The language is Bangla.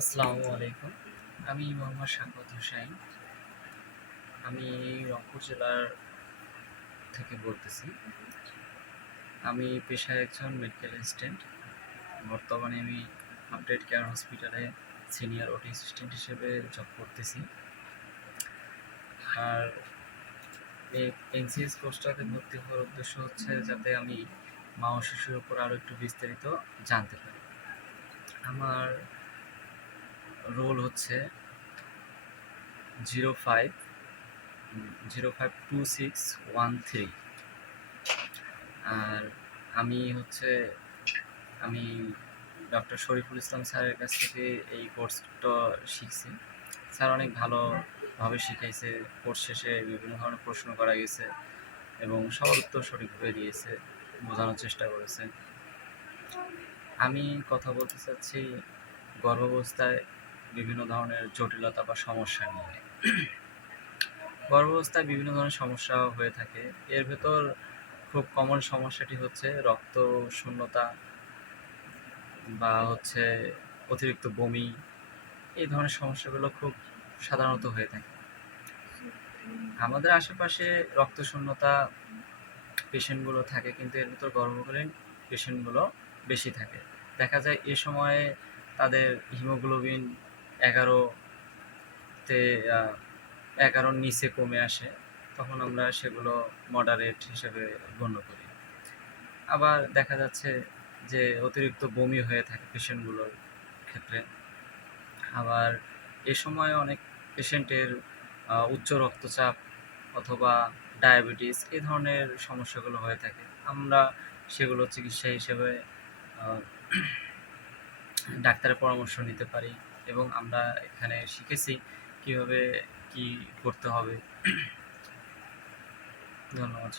আসসালামু আলাইকুম। আমি মোহাম্মদ শাকওয়াত হোসাইন। আমি রংপুর জেলার থেকে বলতেছি। আমি পেশায় একজন মেডিকেল অ্যাসিস্ট্যান্ট। বর্তমানে আমি আপডেট কেয়ার হসপিটালে সিনিয়র ওটি অ্যাসিস্ট্যান্ট হিসেবে জব করতেছি। আর এই এনসিএস কোর্সটাতে ভর্তি হওয়ার উদ্দেশ্য হচ্ছে যাতে আমি মা ও শিশুর উপর আরও একটু বিস্তারিত জানতে পারি। আমার রোল হচ্ছে 05 052613। আর আমি ডক্টর শরীফুল ইসলাম স্যারের কাছ থেকে এই কোর্সটা শিখছি। স্যার অনেক ভালোভাবে শিখাইছে। কোর্স শেষে বিভিন্ন ধরনের প্রশ্ন করা গেছে এবং সবার উত্তর সঠিকভাবে দিয়েছে, বোঝানোর চেষ্টা করেছে। আমি কথা বলতে চাচ্ছি গর্ভাবস্থায় বিভিন্ন ধরনের জটিলতা বা সমস্যা নিয়ে। গর্ভাবস্থায় বিভিন্ন ধরনের সমস্যা হয়ে থাকে। এর ভেতর খুব কমন সমস্যাটি হচ্ছে রক্ত শূন্যতা বা অতিরিক্ত বমি। এই ধরনের সমস্যাগুলো খুব সাধারণত হয়ে থাকে। আমাদের আশেপাশে রক্তশূন্যতা পেশেন্টগুলো থাকে, কিন্তু এর ভিতর গর্ভকালীন পেশেন্টগুলো বেশি থাকে। দেখা যায় এ সময়ে তাদের হিমোগ্লোবিন 11-তে 11-র নিচে কমে আসে। তখন আমরা সেগুলো মডারেট হিসেবে গণ্য করি। আবার দেখা যাচ্ছে যে অতিরিক্ত বমি হয়ে থাকে পেশেন্টগুলোর ক্ষেত্রে। আবার এ সময় অনেক পেশেন্টের উচ্চ রক্তচাপ অথবা ডায়াবেটিস এই ধরনের সমস্যাগুলো হয়ে থাকে। আমরা সেগুলো চিকিৎসা হিসেবে আহ, ডাক্তারের পরামর্শ নিতে পারি এবং আমরা এখানে শিখেছি কীভাবে কী করতে হবে। ধন্যবাদ।